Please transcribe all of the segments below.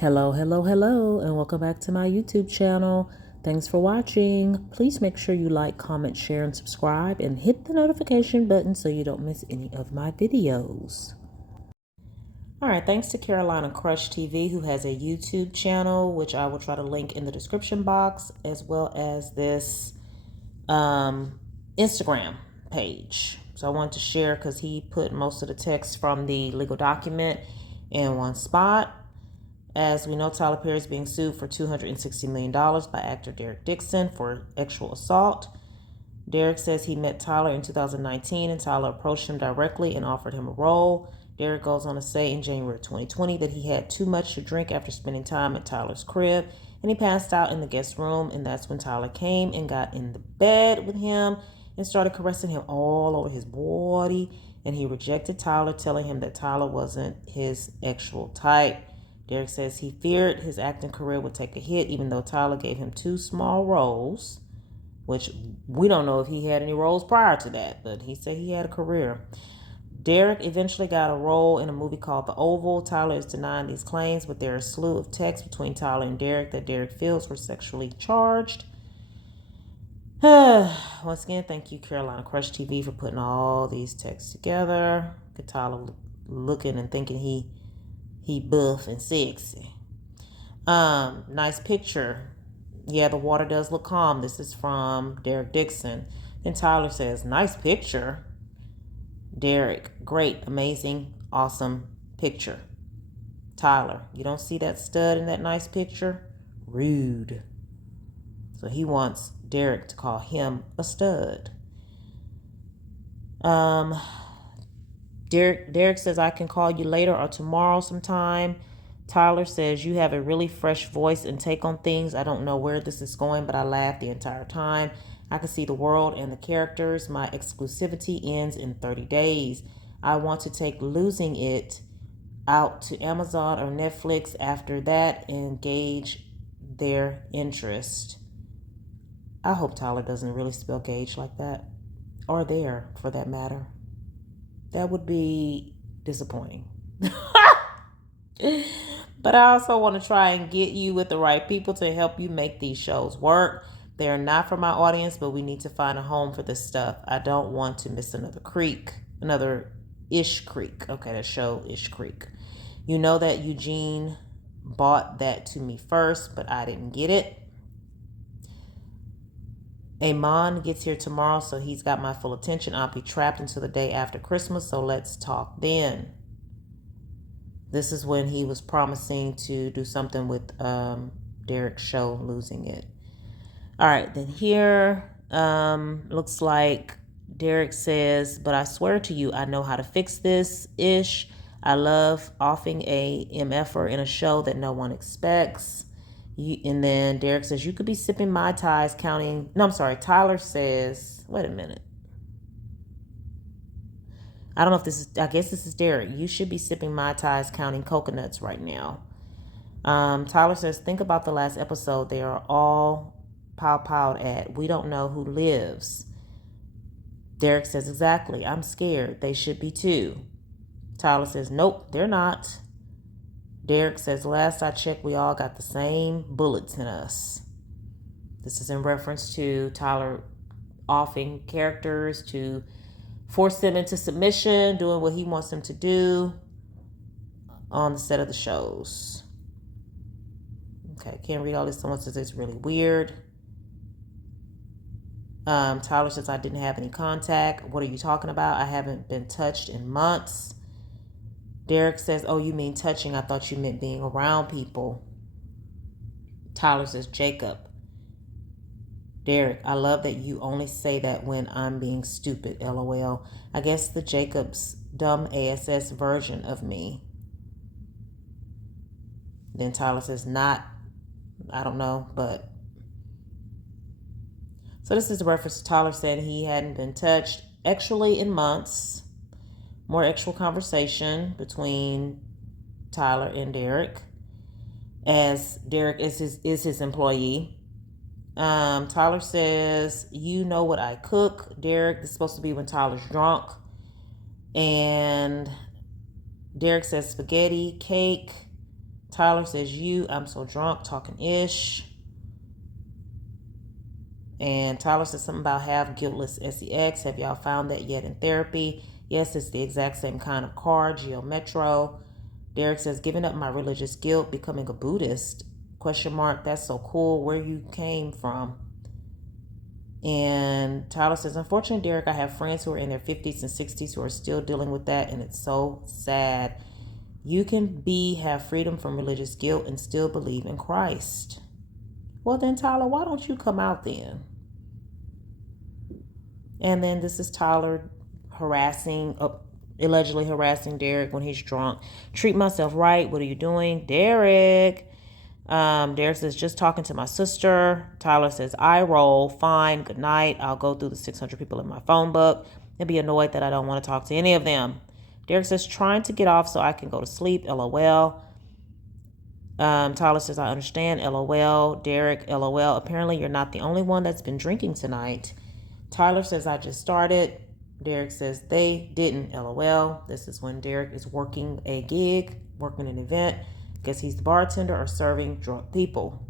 Hello, hello, hello, and welcome back to my YouTube channel. Thanks for watching. Please make sure you like, comment, share, and subscribe, and hit the notification button so you don't miss any of my videos. All right, thanks to Carolina Crush TV, who has a YouTube channel, which I will try to link in the description box, as well as this Instagram page. So I wanted to share because he put most of the text from the legal document in one spot. As we know, Tyler Perry is being sued for $260 million by actor Derek Dixon for sexual assault. Derek says he met Tyler in 2019 and Tyler approached him directly and offered him a role. Derek goes on to say in January 2020 that he had too much to drink after spending time at Tyler's crib and he passed out in the guest room, and that's when Tyler came and got in the bed with him and started caressing him all over his body, and he rejected Tyler, telling him that Tyler wasn't his actual type. Derek says he feared his acting career would take a hit, even though Tyler gave him 2 small roles, which we don't know if he had any roles prior to that, but he said he had a career. Derek eventually got a role in a movie called The Oval. Tyler is denying these claims, but there are a slew of texts between Tyler and Derek that Derek feels were sexually charged. Once again, thank you, Carolina Crush TV, for putting all these texts together. Look at Tyler looking and thinking he buff and sexy. Nice picture. Yeah, the water does look calm. This is from Derek Dixon. Then Tyler says, nice picture. Derek, great, amazing, awesome picture. Tyler, you don't see that stud in that nice picture? Rude. So he wants Derek to call him a stud. Derek says, I can call you later or tomorrow sometime. Tyler says, you have a really fresh voice and take on things. I don't know where this is going, but I laughed the entire time. I can see the world and the characters. My exclusivity ends in 30 days. I want to take Losing It out to Amazon or Netflix after that and gauge their interest. I hope Tyler doesn't really spell gauge like that, or there for that matter. That would be disappointing. But I also want to try and get you with the right people to help you make these shows work. They are not for my audience, but we need to find a home for this stuff. I don't want to miss another Ish Creek. Okay, that show Ish Creek. You know that Eugene bought that to me first, but I didn't get it. Amon gets here tomorrow, so he's got my full attention. I'll be trapped until the day after Christmas, so let's talk then. This is when he was promising to do something with Derek's show, Losing It. All right, then here looks like Derek says, but I swear to you, I know how to fix this ish. I love offing a MFer in a show that no one expects. And then Derek says, you could be sipping Mai Tais counting. No, I'm sorry. Tyler says, wait a minute. I don't know if this is, I guess this is Derek. You should be sipping Mai Tais counting coconuts right now. Tyler says, think about the last episode. They are all pow-powed at. We don't know who lives. Derek says, exactly. I'm scared. They should be too. Tyler says, nope, they're not. Derek says, last I checked, we all got the same bullets in us. This is in reference to Tyler offing characters to force them into submission, doing what he wants them to do on the set of the shows. Okay, can't read all this. Someone says it's really weird. Tyler says, I didn't have any contact. What are you talking about? I haven't been touched in months. Derek says, oh, you mean touching? I thought you meant being around people. Tyler says, Jacob. Derek, I love that you only say that when I'm being stupid, LOL. I guess the Jacob's dumb ASS version of me. Then Tyler says, not, I don't know, but. So this is a reference to Tyler saying he hadn't been touched actually in months. More actual conversation between Tyler and Derek, as Derek is his employee. Tyler says, you know what I cook. Derek, this is supposed to be when Tyler's drunk. And Derek says spaghetti, cake. Tyler says, I'm so drunk, talking ish. And Tyler says something about have guiltless sex. Have y'all found that yet in therapy? Yes, it's the exact same kind of car, Geo Metro. Derek says, giving up my religious guilt, becoming a Buddhist. Question mark, that's so cool. Where you came from. And Tyler says, unfortunately, Derek, I have friends who are in their 50s and 60s who are still dealing with that, and it's so sad. You can have freedom from religious guilt and still believe in Christ. Well, then, Tyler, why don't you come out then? And then this is Tyler allegedly harassing Derek when he's drunk. Treat myself right. What are you doing? Derek. Derek says, just talking to my sister. Tyler says, I roll. Fine. Good night. I'll go through the 600 people in my phone book and be annoyed that I don't want to talk to any of them. Derek says, trying to get off so I can go to sleep. LOL. Tyler says, I understand. LOL. Derek, LOL. Apparently, you're not the only one that's been drinking tonight. Tyler says, I just started. Derek says, they didn't. LOL. This is when Derek is working a gig, working an event. Guess he's the bartender or serving drunk people.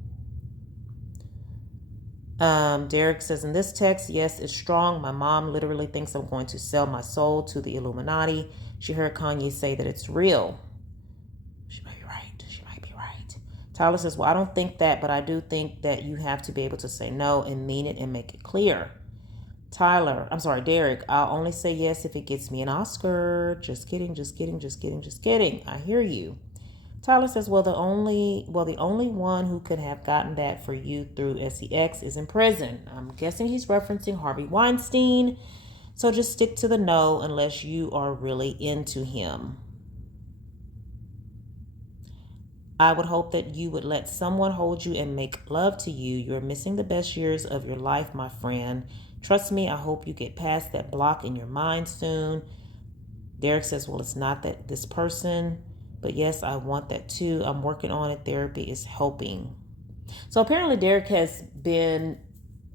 Derek says in this text, yes, it's strong. My mom literally thinks I'm going to sell my soul to the Illuminati. She heard Kanye say that it's real. She might be right. She might be right. Tyler says, well, I don't think that, but I do think that you have to be able to say no and mean it and make it clear. Derek, I'll only say yes if it gets me an Oscar. Just kidding. I hear you. Tyler says, the only one who could have gotten that for you through sex is in prison. I'm guessing he's referencing Harvey Weinstein. So just stick to the no unless you are really into him. I would hope that you would let someone hold you and make love to you. You're missing the best years of your life, my friend. Trust me, I hope you get past that block in your mind soon. Derek says, it's not that this person. But yes, I want that too. I'm working on it. Therapy is helping. So apparently Derek has been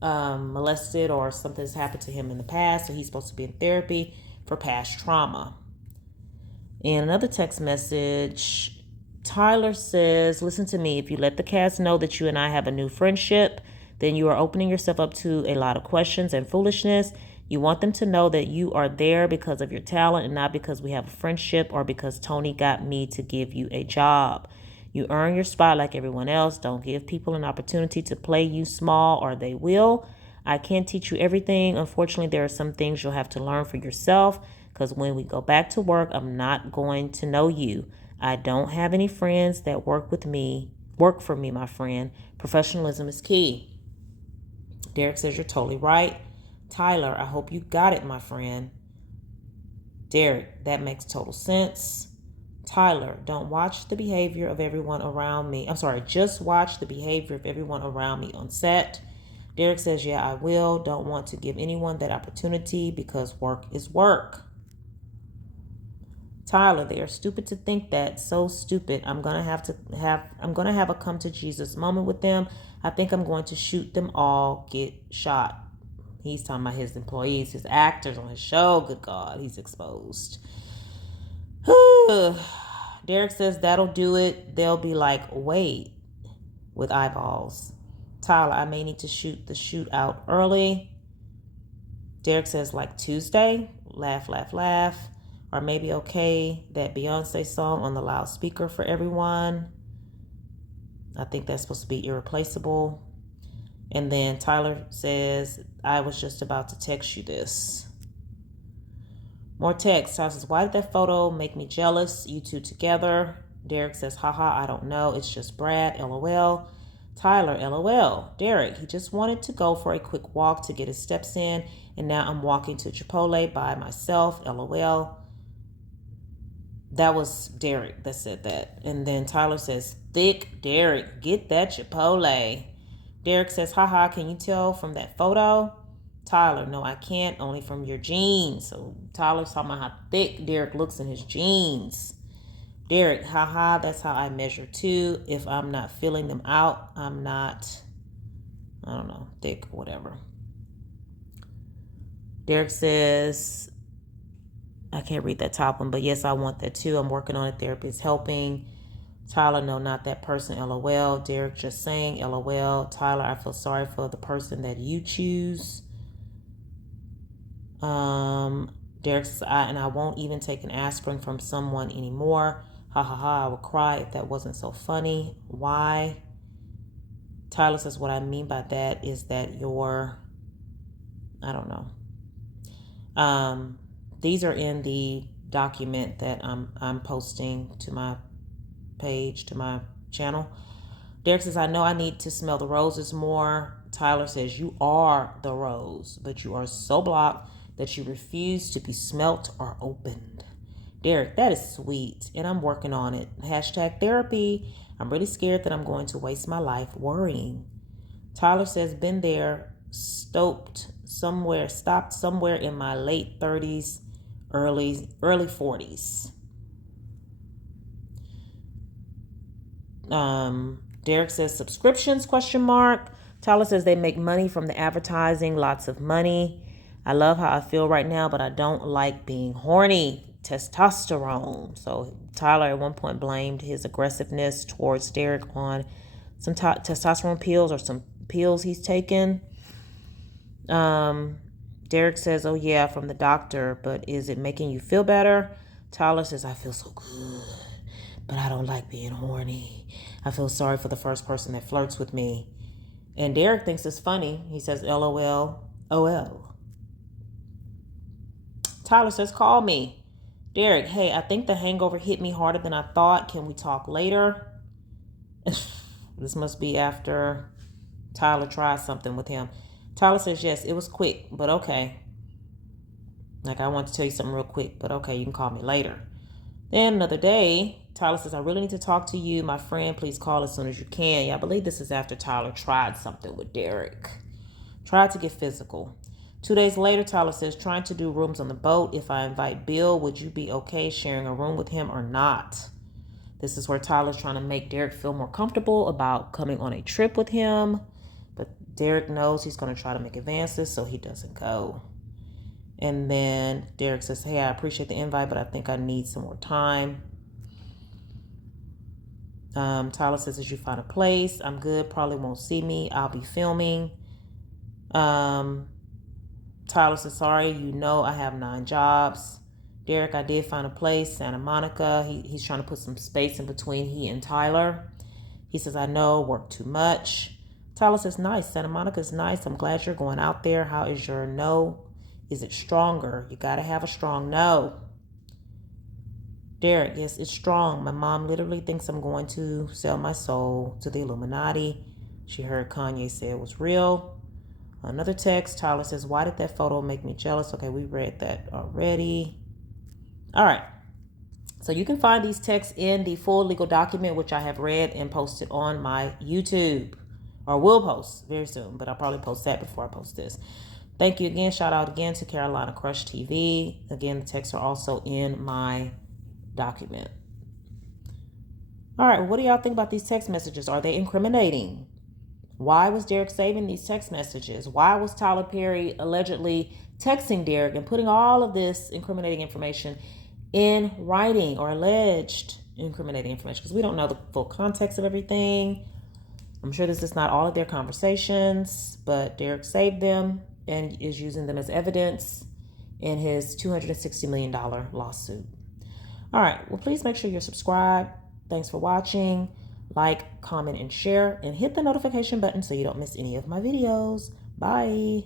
molested or something's happened to him in the past. So he's supposed to be in therapy for past trauma. And another text message, Tyler says, listen to me. If you let the cast know that you and I have a new friendship, then you are opening yourself up to a lot of questions and foolishness. You want them to know that you are there because of your talent and not because we have a friendship or because Tony got me to give you a job. You earn your spot like everyone else. Don't give people an opportunity to play you small or they will. I can't teach you everything. Unfortunately, there are some things you'll have to learn for yourself because when we go back to work, I'm not going to know you. I don't have any friends that work for me, my friend. Professionalism is key. Derek says you're totally right. Tyler, I hope you got it, my friend. Derek, that makes total sense. Tyler, don't watch the behavior of everyone around me. Just watch the behavior of everyone around me on set. Derek says, yeah, I will. Don't want to give anyone that opportunity because work is work. Tyler, they are stupid to think that. So stupid. I'm gonna have a come to Jesus moment with them. I think I'm going to shoot them all, get shot. He's talking about his employees, his actors on his show. Good God, he's exposed. Derek says that'll do it. They'll be like, wait, with eyeballs. Tyler, I may need to shoot the shoot out early. Derek says like Tuesday. Laugh, laugh, laugh. Or maybe okay, that Beyonce song on the loudspeaker for everyone. I think that's supposed to be irreplaceable. And then Tyler says, I was just about to text you this. More text. Tyler says, why did that photo make me jealous? You two together. Derek says, haha, I don't know. It's just Brad. LOL. Tyler, LOL. Derek, he just wanted to go for a quick walk to get his steps in. And now I'm walking to Chipotle by myself. LOL. That was Derek that said that. And then Tyler says, thick Derek, get that Chipotle. Derek says, haha, can you tell from that photo? Tyler, no, I can't, only from your jeans. So Tyler's talking about how thick Derek looks in his jeans. Derek, haha, that's how I measure too. If I'm not filling them out, I'm not, thick or whatever. Derek says, I can't read that top one, but yes, I want that too. I'm working on it. Therapy is helping. Tyler, no, not that person, LOL. Derek, just saying, LOL. Tyler, I feel sorry for the person that you choose. Derek says, and I won't even take an aspirin from someone anymore. Ha ha ha, I would cry if that wasn't so funny. Why? Tyler says, what I mean by that is that you're, I don't know. These are in the document that I'm posting to my page, to my channel. Derek says, I know I need to smell the roses more. Tyler says, you are the rose, but you are so blocked that you refuse to be smelt or opened. Derek, that is sweet, and I'm working on it. Hashtag therapy. I'm really scared that I'm going to waste my life worrying. Tyler says, been there, stopped somewhere in my late 30s, early 40s. Derek says, subscriptions, ? Tyler says, they make money from the advertising, lots of money. I love how I feel right now, but I don't like being horny. Testosterone. So Tyler at one point blamed his aggressiveness towards Derek on some testosterone pills or some pills he's taken. Derek says, oh yeah, from the doctor, but is it making you feel better? Tyler says, I feel so good, but I don't like being horny. I feel sorry for the first person that flirts with me. And Derek thinks it's funny. He says, LOL, OL. Tyler says, call me. Derek, hey, I think the hangover hit me harder than I thought. Can we talk later? This must be after Tyler tried something with him. Tyler says, yes, it was quick, but okay. Like, I want to tell you something real quick, but okay, you can call me later. Then another day, Tyler says, I really need to talk to you. My friend, please call as soon as you can. Yeah, I believe this is after Tyler tried something with Derek. Tried to get physical. 2 days later, Tyler says, trying to do rooms on the boat. If I invite Bill, would you be okay sharing a room with him or not? This is where Tyler's trying to make Derek feel more comfortable about coming on a trip with him. But Derek knows he's going to try to make advances, so he doesn't go. And then Derek says, hey, I appreciate the invite, but I think I need some more time. Tyler says, as you find a place, I'm good. Probably won't see me. I'll be filming. Tyler says, sorry, I have 9 jobs. Derek, I did find a place, Santa Monica. He's trying to put some space in between he and Tyler. He says, I know, work too much. Tyler says, nice. Santa Monica's nice. I'm glad you're going out there. How is your no? Is it stronger? You got to have a strong no. Derek, yes, it's strong. My mom literally thinks I'm going to sell my soul to the Illuminati. She heard Kanye say it was real. Another text, Tyler says, why did that photo make me jealous? Okay, we read that already. All right. So you can find these texts in the full legal document, which I have read and posted on my YouTube, or will post very soon, but I'll probably post that before I post this. Thank you again. Shout out again to Carolina Crush TV. Again, the texts are also in my document. All right. What do y'all think about these text messages? Are they incriminating? Why was Derek saving these text messages? Why was Tyler Perry allegedly texting Derek and putting all of this incriminating information in writing, or alleged incriminating information? Because we don't know the full context of everything. I'm sure this is not all of their conversations, but Derek saved them and is using them as evidence in his $260 million lawsuit. All right. Well, please make sure you're subscribed. Thanks for watching. Like, comment, and share, and hit the notification button so you don't miss any of my videos. Bye.